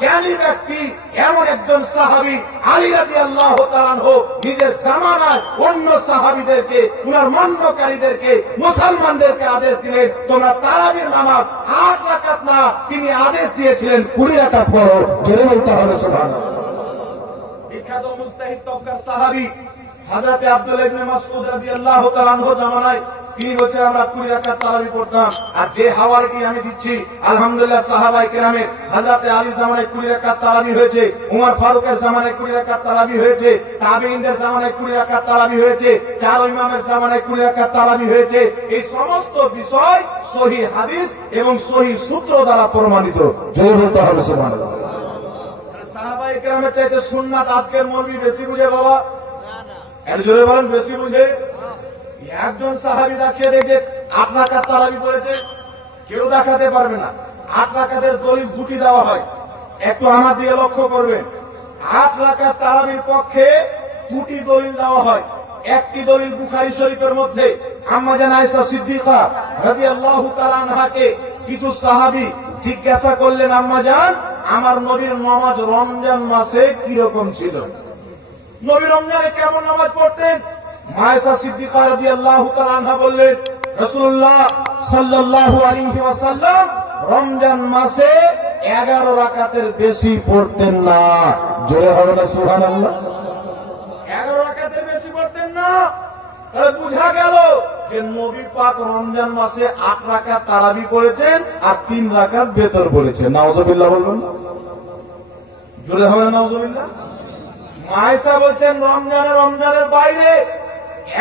জ্ঞানী ব্যক্তি, এমন একজন সাহাবি, আলী রাজি আল্লাহ নিজের জামানায় অন্য সাহাবিদেরকে, উনার মান্যকারীদেরকে মুসলমানদেরকে আদেশ দিলেন, তোমরা তারাবির নামাজ আট রাকাত না, তিনি আদেশ দিয়েছিলেন কুড়ি রাকাত পড়ো। জেনে বলতে হবে সোভান বিখ্যাত মুস্তাহিদ তবকার সাহাবি হাজরাতে আব্দুল ইবনে মাসউদ রাদিয়াল্লাহু তাআলা জামানায় তিনি আমরা কুড়ি তারাবি পড়তাম? আর যে হাওয়ারটি আমি দিচ্ছি? আলহামদুলিল্লাহ সাহাবাই হাজরাতে জামানায় কুড়ি রাকাত তারাবি হয়েছে উমর ফারুকের জামানায় কুড়ি রাকাত তারাবি হয়েছে তাবেইনদের জামানায় কুড়ি রাকাত তারাবি হয়েছে চার ইমামের জামানায় কুড়ি রাকাত তারাবি হয়েছে। এই সমস্ত বিষয় সহি হাদিস এবং সহি সূত্র দ্বারা প্রমাণিত। জয় বলতে হবে সাহাবাই কেরামের চাইতে সুন্নাত আজকের মৌলবি বেশি বুঝে বাবা? এর জোরে বলেন বেশি বুঝে? একজন সাহাবি দেখিয়ে দেখে আট রাকাত তারাবি করেছে, কেউ দেখাতে পারবে না। আট রাকাতের দলিল দুটি দেওয়া হয়। একটু আমার দিকে লক্ষ্য করবেন। আট রাকাত তারাবির পক্ষে দুটি দলিল দেওয়া হয়। একটি দলিল বুখারি শরীফের মধ্যে আম্মাজান আয়েশা সিদ্দিকা রাদিয়াল্লাহু তাআলা আনহাকে কিছু সাহাবী জিজ্ঞাসা করলেন আম্মাজান আমার নবীর নামাজ রমজান মাসে কীরকম ছিল? নবী রমজানে কেমন নামাজ পড়তেন? মায়েশা সিদ্দিকা রাদিয়াল্লাহু তাআলা আনহা বললেন, রাসূলুল্লাহ সাল্লাল্লাহু আলাইহি ওয়াসাল্লাম রমজান মাসে 11 রাকাতের বেশি পড়তেন না। জোরে হবে না, সুবহানাল্লাহ। 11 রাকাতের বেশি পড়তেন না? তাহলে বুঝা গেল যে নবী পাক রমজান মাসে 8 রাকাত তারাবি পড়েছেন আর 3 রাকাত বেতর পড়েছেন নাউজুবিল্লাহ জোরে হবে নাউজুবিল্লাহ মায়েশা বলছেন, রমজানে রমজানের বাইরে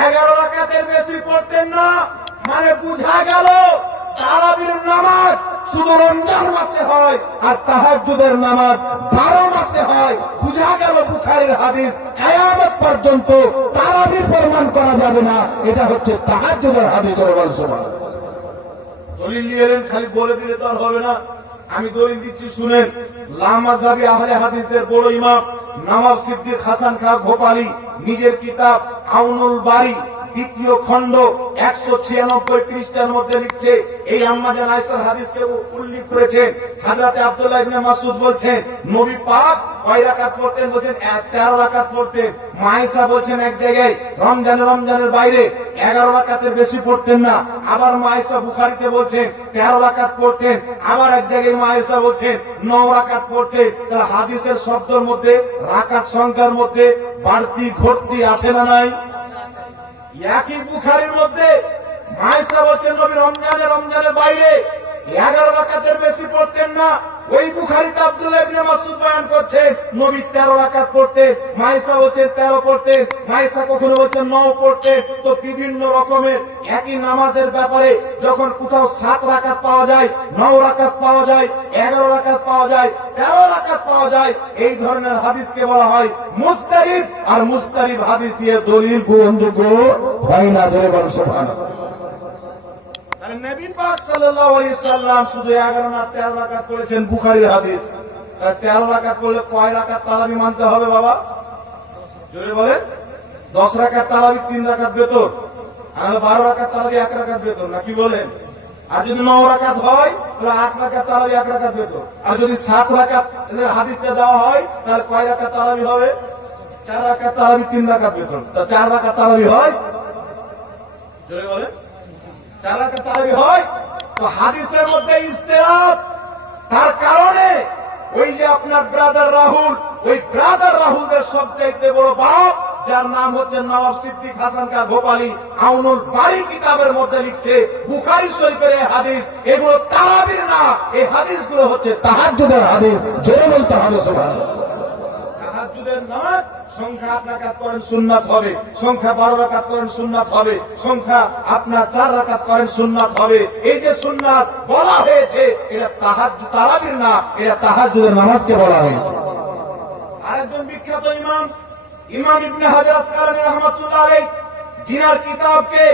এগারো রাকাতের বেশি পড়তেন না। মানে বুঝা গেল, তারাবির নামাজ শুধু রমজান মাসে হয় আর নামাজ বারো মাসে হয়। বুঝা গেল বুখারির হাদিস, কায়ামত পর্যন্ত তারাবির প্রমাণ করা যাবে না। এটা হচ্ছে তাহাজুদের হাদিস দলিল নিয়ে খালি বলে দিলে তো আর হবে না। আমি দলিল দিচ্ছি, শুনেন। লামাজাবি আহলে হাদিসদের বড় ইমাম নামাজ সিদ্দিক হাসান খা ভোপালী নিজের কিতাব আউনুল বাড়ি দ্বিতীয় খণ্ড একশো ছিয়ানব্বই পৃষ্ঠার মধ্যে লিখছে, এই আম্মাজান আয়সার হাদিসকে উল্লেখ করেছেন। হাজরাতে আব্দুল্লাহ ইবনে মাসুদ বলছেন, নবী পাক কয় রাকাত পড়তেন? বলছেন তেরো রাকাত পড়তেন। মায়েশা বলছেন, এক জায়গায় রমজান, রমজানের বাইরে এগারো রাকাতের বেশি পড়তেন না। আবার মায়েশা বুখারিতে বলছেন, তেরো রাকাত পড়তেন। আবার এক জায়গায় মায়েশা বলছেন, ন রাকাত পড়তেন। তাহলে হাদিসের শব্দের মধ্যে, রাকাত সংখ্যার মধ্যে বাড়তি ঘটতি আছে না নাই? একই বুখারির মধ্যে মায়েশা বলছেন নবী রমজানে রমজানের বাইরে এগারো রাকাতের বেশি পড়তেন না। ওই বুখারিতে আব্দুল্লাহ ইবনে মাসুদ বয়ান করছেন নবী তেরো রাকাত পড়তেন মায়েশা বলছেন তেরো পড়তেন মায়েশা কখনো বলছেন নও পড়তেন তো বিভিন্ন রকমের একই নামাজের ব্যাপারে যখন কোথাও সাত রাকাত পাওয়া যায়, নও রাকাত পাওয়া যায়, এগারো রাকাত পাওয়া যায়, তেরো রাকাত পাওয়া যায়, এই ধরনের হাদিসকে বলা হয় মুস্তারিফ আর মুস্তারিফ হাদিস দিয়ে দলিল গ্রহণযোগ্য হয় না জয় বল সুবহানাল্লাহ। তাহলে নবী পাক সাল্লাল্লাহু সাল্লাম শুধু 11 না 13 রাকাত করেছেন বুখারীর হাদিস। তাহলে 13 রাকাত করলে কয় রাকাত তারাবি মানতে হবে বাবা? জোরে বলেন। 10 রাকাত তারাবি 3 রাকাত বেতন। আর 12 রাকাত তারাবি 1 রাকাত বেতন, না কি বলেন আর যদি 9 রাকাত হয়, তাহলে 8 রাকাত তারাবি 1 রাকাত বেতন। আর যদি 7 রাকাত এদের হাদিসে দেওয়া হয়, তাহলে কয় রাকাত তারাবি হবে? 4 রাকাত তারাবি 3 রাকাত বেতন। তো 4 রাকাত তারাবি হয়? জোরে বলেন। চালাকে তারাবি হয়, তো হাদিসের মধ্যে ইস্তেরাব তার কারণে ওই যে আপনার ব্রাদার রাহুল, ওই ব্রাদার রাহুলদের সবচাইতে বড় বাপ, যার নাম হচ্ছে নবাব সিদ্দিক হাসান কা গোপালী, আউনুল বাড়ি কিতাবের মধ্যে লিখছে, বুখারি শরীফের এই হাদিস, এগুলো তারাবির না, এই হাদিসগুলো হচ্ছে তাহাজ্জুদের হাদিস, জোরে বলতে হবে সুবহানাল্লাহ। তাহাজ্জুদের নামাজ সংখ্যা আপনার আরেকজন বিখ্যাত ইমাম ইমাম ইবনে হাজার কিতাবকে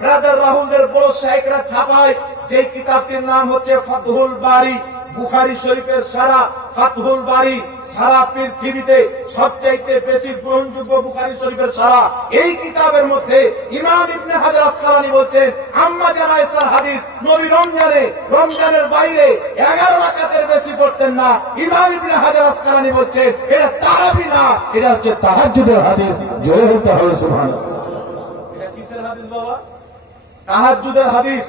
ব্রাদার রাহুলদের বড় শাইকরা ছাপায়। যে কিতাবটির নাম হচ্ছে ফতহুল বাড়ি বুখারি শরীফের সারা ফাতহুল বাড়ি সারা পৃথিবীতে সবচাইতে বেশি গ্রহণযোগ্য বুখারি শরীফের সারা। এই কিতাবের মধ্যে ইমাম ইবনে হাজার আসকালানি বলছেন আম্মা জানা ইসলাম হাদিস নবী রমজানে রমজানের বাইরে এগারো রাকাতের বেশি পড়তেন না। ইমাম ইবনে হাজার আসকালানি বলছেন এটা তারাবি না এটা হচ্ছে তাহাজ্জুদের হাদিস। জোরে বলতে হবে সুবহানাল্লাহ। এটা কিসের হাদিস বাবা? তাহাজ্জুদের হাদিস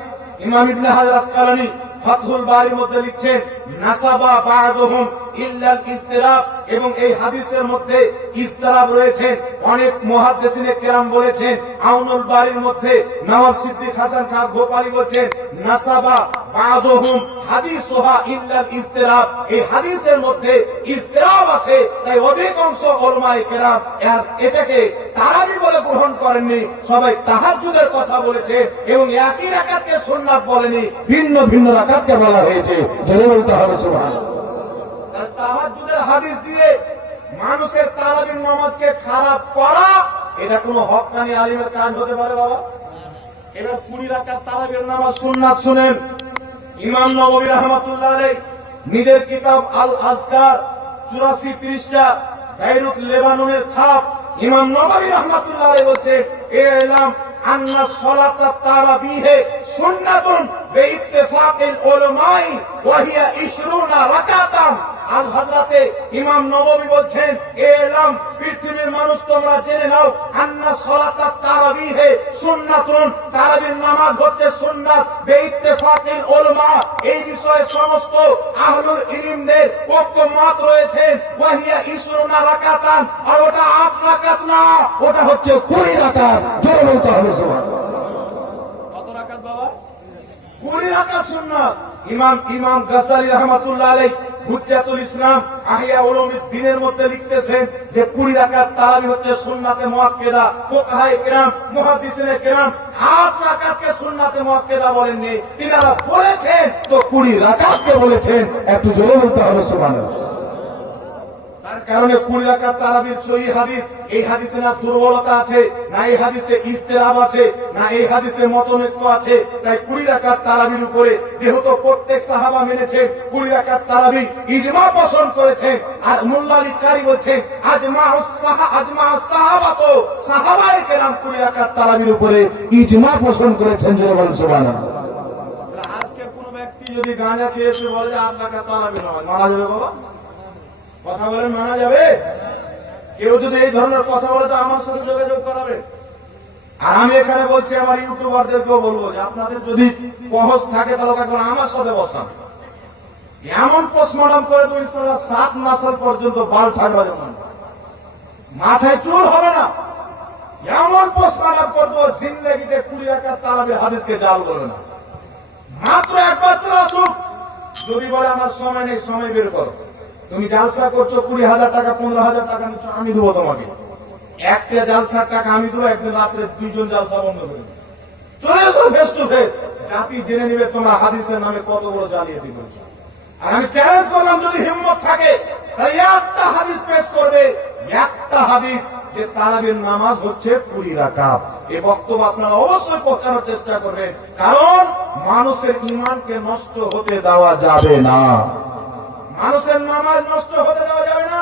ইমাম ইবনে হাজার আসকালানি ফাতহুল বারির মধ্যে লিখছেন, নাসাবা বাদহুম ইল্লাল ইস্তিরাব এবং এই হাদিসের মধ্যে ইস্তিরাব রয়েছে অনেক মহাদেশিনে কেরাম বলেছেন, আউনুল বারির মধ্যে নওয়াব সিদ্দিক হাসান খান গোপালী বলছেন, নাসাবা বা'দুহুম হাদিসুহা ইল্লাল ইস্তিরাব এই হাদিসের মধ্যে ইস্তিরাব আছে, তাই অধিকাংশ ওলামায়ে কেরাম এর এটাকে তারাবি বলে গ্রহণ করেননি। সবাই তাহাজ্জুদের কথা বলেছে এবং একই রাকাতকে সুন্নাত বলেনি, ভিন্ন ভিন্ন রাকাতকে বলা হয়েছে। জেনে বলতে হবে, সুবহানাল্লাহ। তাহাজ্জুদের হাদিস দিয়ে মানুষের তারাবির নামাজকে খারাপ করা, এটা কোনো হকানি আলিমের কাজ হতে পারে বাবা? এবার কুড়ি রাকাত তারাবির নামাজ সুন্নাত শুনেন। ইমাম নবী রহমতুল্লাহ নিজের কিতাব আল আজকার চুরাশি পৃষ্ঠা গাইরুক লেবাননের ছাপ, ইমাম নবী রহমতুল্লাহ আলাই বলছে, এ এলাম আন্না সলাতা তারাবিহে সুন্নাতুন বেইত্তেফাকিল উলামাই ওয়া হিয়া 20 রাকাতান। আল হযরতে ইমাম নববী বলছেন এলাম, পৃথিবীর মানুষ তোমরা জেনে নাও, আন্না সলাতা তারাবিহে সুন্নাতুন। তারাবির নামাজ হচ্ছে সুন্নাত বেইত্তেফাকিল উলামা এই বিষয়ে সমস্ত আহলুল ইলমদের ঐক্যমত রয়েছে। ওয়া হিয়া 20 রাকাতান, আর ওটা আট রাকাত না, ওটা হচ্ছে 20 রাকাত। জোরে বলতে হবে কত রাকাত বাবা? কুড়ি রাকাত সুন্নাত। ইমাম ইমাম গাসালি রহমাতুল্লাহ আলাই হুজ্জাতুল ইসলাম আহিয়া দিনের মধ্যে লিখতেছেন যে কুড়ি রাকাত তারাবি হচ্ছে সুন্নাতে মহাকেদা কোথায় কেরাম, মুহাদ্দিসিনে কেরাম আট রাকাতকে সুন্নাতে মহাকেদা বলেননি। তিনারা বলেছেন, তো কুড়ি রাকাতকে বলেছেন। একটু জোরে বলতে হবে, সুবহানাল্লাহ। তার কারণে কুড়ি তারাবির সহি হাদিস, এই হাদিসে না দুর্বলতা আছে, না এই হাদিসে ইস্তেরাব আছে, না এই মতনৈক্য আছে। তাই কুড়ি তারাবির উপরে যেহেতু প্রত্যেক সাহাবা মেনেছেন, কুড়ি তারাবি ইজমা পোষণ করেছেন, আর কারি বলছেন, আজমা আজমা সাহাবা তো। সাহাবাই কেরাম কুড়ি তারাবির উপরে ইজমা পোষণ করেছেন বলেন আজকে কোন ব্যক্তি যদি গাঁজা খেয়েছে বলে, আট তারাবি নয় মারা যাবে বাবা? কথা বলে মানা যাবে? কেউ যদি এই ধরনের কথা বলে, তো আমার সাথে যোগাযোগ করাবে। আর আমি এখানে বলছি, আমার ইউটিউবারদেরকেও বলব যে, আপনাদের যদি পহস থাকে, তাহলে এখন আমার সাথে বসান। এমন পোস্টমর্টম করে তুমি সাত মাসের পর্যন্ত বাল ঠান্ডা যেমন মাথায় চুল হবে না। এমন পোস্টমর্টম করব, জিন্দগিতে কুড়ি রাখার তালাবে হাদিসকে জাল বলে না। মাত্র একবার চলে আসুক যদি বলে, আমার সময় নেই, সময় বের করো। তুমি জালসা করছ, কুড়ি হাজার টাকা, পনেরো হাজার টাকা নিচ্ছ, আমি দেবো তোমাকে। একটা জালসার টাকা আমি দেবো, একদিন রাত্রে দুইজন জালসা বন্ধ করে চলে এসো ফেস জাতি জেনে নিবে তোমার হাদিসের নামে কত বড় জালিয়াতি করেছ। আর আমি চ্যালেঞ্জ করলাম, যদি হিম্মত থাকে, তাহলে একটা হাদিস পেশ করবে। একটা হাদিস যে তারাবির নামাজ হচ্ছে কুড়ি রাকাত। এই বক্তব্য আপনারা অবশ্যই পৌঁছানোর চেষ্টা করবেন। কারণ মানুষের ইমানকে নষ্ট হতে দেওয়া যাবে না। মানুষের নামাজ নষ্ট হতে দেওয়া যাবে না।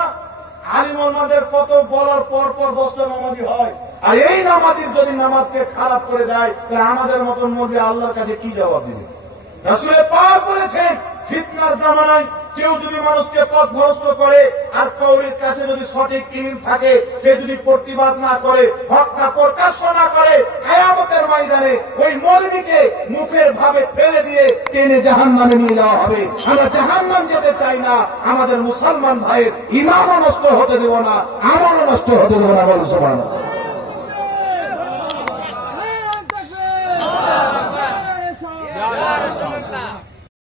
আলিম ওনাদের কত বলার পর পর দশটা নামাজি হয়। আর এই নামাজির যদি নামাজকে খারাপ করে দেয়, তাহলে আমাদের মতন মধ্যে আল্লাহর কাছে কি জবাব দিবে? রাসুলের পার করেছেন ফিতনার জামানায় কেউ যদি মানুষকে পথ ভ্রস্ত করে, আর কৌরির কাছে যদি সঠিক ইন থাকে, সে যদি প্রতিবাদ না করে, হকটা প্রকাশ্য না করে, কায়ামতের ময়দানে ওই মৌলবীকে মুখের ভাবে ফেলে দিয়ে টেনে জাহান নামে নিয়ে যাওয়া হবে। আমরা জাহান নাম যেতে চাই না, আমাদের মুসলমান ভাইয়ের ইমামও নষ্ট হতে দেব না আমারও নষ্ট হতে দেব না বলছো